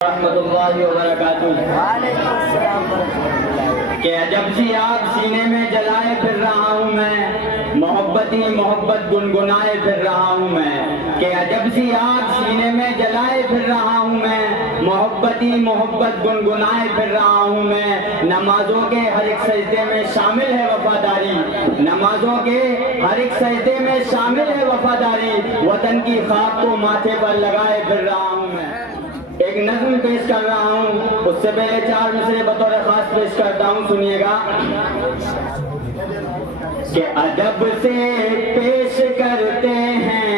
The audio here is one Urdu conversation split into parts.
رحمۃ اللہ وبرکاتہ کہ عجب سی آگ سینے میں جلائے پھر رہا ہوں میں، محبت ہی محبت گنگنائے پھر رہا ہوں میں، کہ عجب سی آگ سینے میں جلائے پھر رہا ہوں میں، محبت ہی محبت گنگنائے پھر رہا ہوں میں۔ نمازوں کے ہر ایک سجدے میں شامل ہے وفاداری، نمازوں کے ہر ایک سجدے میں شامل ہے وفاداری، وطن کی خاک کو ماتھے پر لگائے پھر رہا ہوں میں۔ ایک نظم پیش کر رہا ہوں، اس سے پہلے 4 مصرے بطور خاص پیش کرتا ہوں، سنیے گا کہ ادب سے پیش کرتے ہیں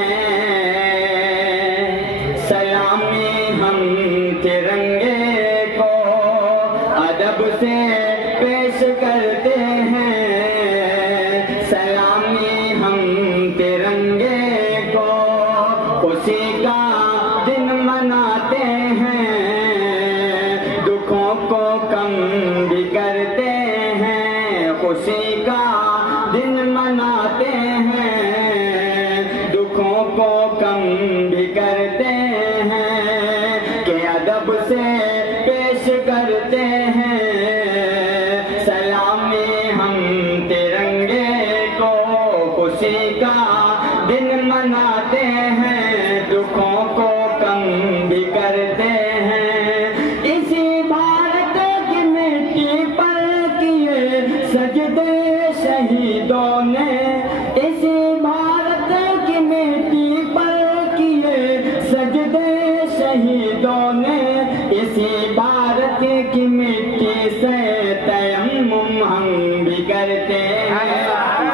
سلامی ہم ترنگے کو، ادب سے پیش کرتے ہیں سلامی ہم ترنگے کو، خوشی کا دن مناتے ہیں دکھوں کو کم بھی کرتے ہیں، خوشی کا دن مناتے ہیں دکھوں کو کم بھی کرتے ہیں، کہ ادب سے پیش کرتے ہیں سلامی ہم ترنگے کو، خوشی کا دن مناتے ہیں دکھوں کو کم بھی کرتے ہیں، اسی بھارت کی مٹی پر کیے سجدے شہیدوں نے، اسی بھارت کی مٹی پر کیے سجدے شہیدوں نے، اسی بھارت کی مٹی سے تیمم ہم بھی کرتے ہیں،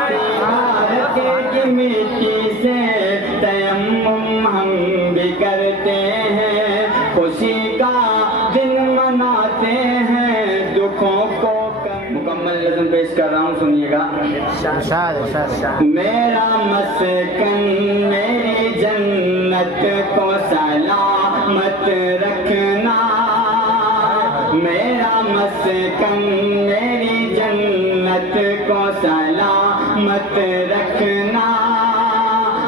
اسی بھارت کی مٹی سے تیمم ہم بھی کرتے ہیں، خوشی کا دن مناتے ہیں دکھوں کو کم۔ مکمل نظم پیش کر رہا ہوں، سنیے گا۔ میرا مسکن میری جنت کو سلامت رکھنا، میرا مسکن میری جنت کو سلامت رکھنا،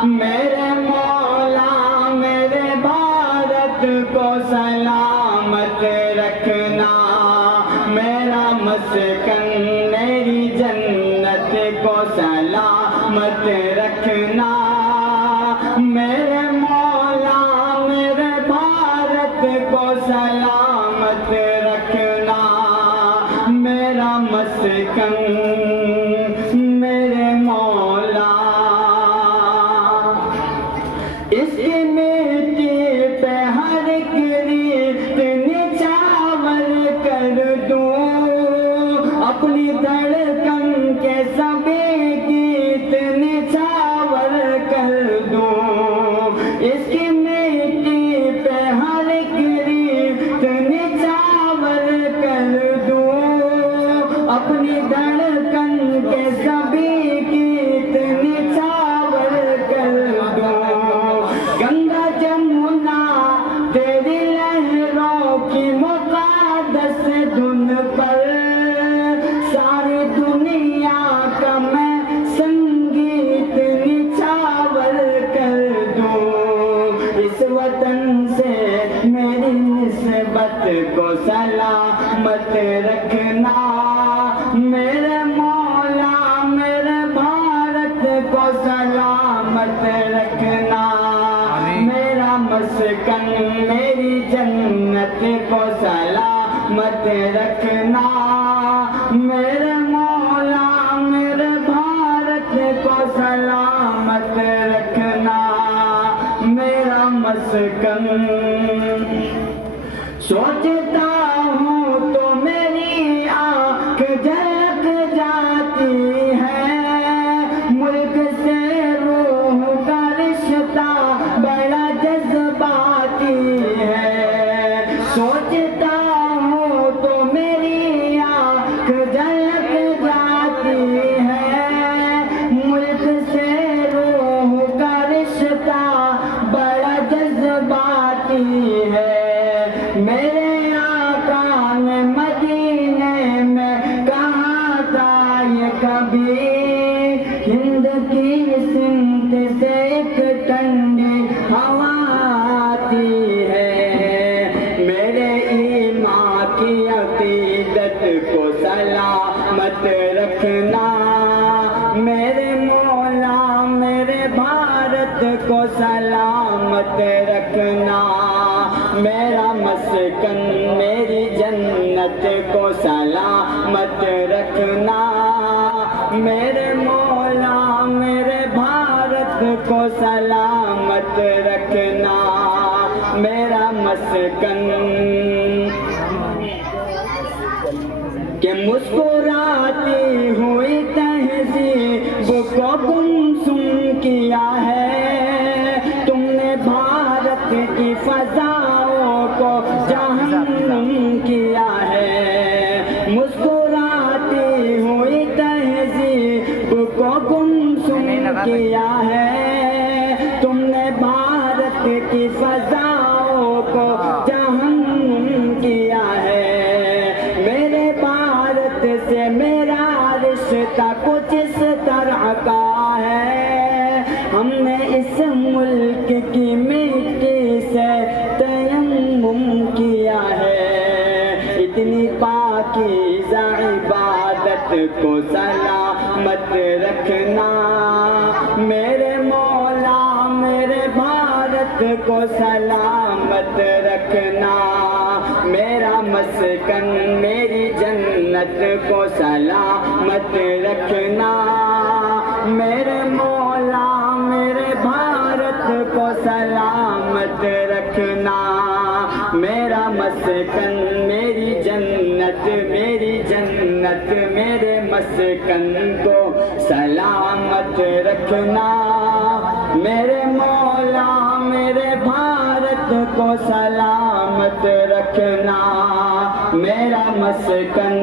میرے مولا میرے بھارت کو سلامت رکھنا، میرا مسکن میری جنت کو سلامت رکھنا، میرے مولا میرے بھارت کو سلامت رکھنا، میرا مسکن میرے مولا، اس کی مٹی پہ ہر ریت نچھاور کر دوں، اپنی دھڑکن کے سبھی گیت نچھاور کر دوں، اس کی مٹی پہ ہر ریت نچھاور کر دوں، اپنی دھڑکن کے سبھی گیت نچھاور کر دوں، گنگا جمنا تیری لہروں کی مقدس دھن پر ساری دنیا کا میں سنگیت نچھاور کر دوں، اس وطن سے میری نسبت کو سلامت رکھنا، میرے مولا میرے بھارت کو سلامت رکھنا، میرا مسکن میری جنت کو سلامت رکھنا، میرے مولا میرے بھارت کو سلامت رکھنا، میرا مسکن۔ سوچتا ہوں تو میری آنکھ جھلک جاتی ہے، ملک سے روح کا رشتہ بڑا جذباتی ہے، سوچتا ہوں تو میری آنکھ جھلک جاتی ہے، ملک سے روح کا رشتہ بڑا جذباتی ہے، میرے آقا نے مدینے میں کہا تھا یہ کبھی، ہند کی سمت سے ایک ٹھنڈی ہوا آتی ہے، میرے مسکن میری جنت کو سلامت رکھنا، میرے مولا میرے بھارت کو سلامت رکھنا، میرا مسکن کہ مسکراتی ہوئی تہذیب کو گمسم کیا ہے، تم نے بھارت کی فضاؤں کو جہنم کیا ہے، مسکراتی ہوئی تہذیب کو گمسم کیا ہے، تم نے بھارت کی فضاؤں کو جہنم کیا ہے، میرے بھارت سے میرا رشتہ کچھ اس طرح کا ہے، ہم نے اس ملک کی مٹی سے تیمم کیا ہے، اتنی پاکیزہ عبادت کو سلامت رکھنا، میرے مولا میرے بھارت کو سلامت رکھنا، میرا مسکن میری جنت کو سلامت رکھنا، میرے مولا میرے بھارت کو سلامت رکھنا، میرا مسکن میری جنت میرے مسکن کو سلامت رکھنا، میرے مولا میرے بھارت کو سلامت رکھنا، میرا مسکن۔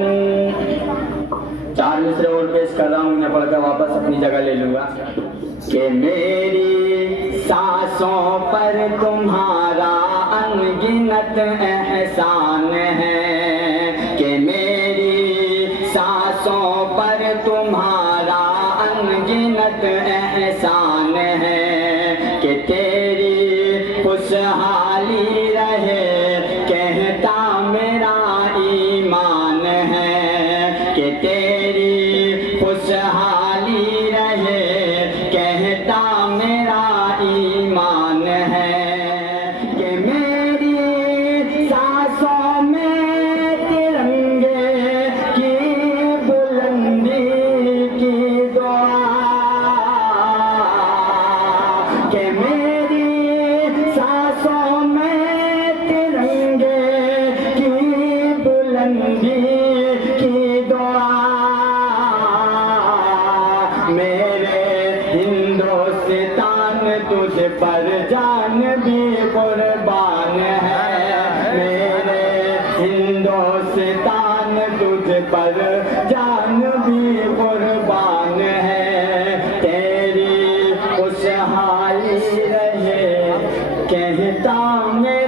4 مصرے اور پیش کر رہا ہوں، انہیں پڑھ کر واپس اپنی جگہ لے لوں گا کہ میری سانسوں پر تمہارا انگنت احسان ہے، کہ میری سانسوں پر تمہارا انگنت احسان ہے، کہ تیری خوشحالی رہے کہتا میرا ایمان ہے، کہ تیری خوشحالی رہے کہتا میرا ایمان ہے، کہ میری سانسوں میں ترنگے کی بلندی کی دعا، کہ میری سانسوں میں ترنگے کی بلندی کی دعا، میرے ہندوستان تجھ پر جان بھی قربان ہے، میرے ہندوستان تجھ پر جان بھی قربان ہے، تیری خوشحالی رہے کہتا میں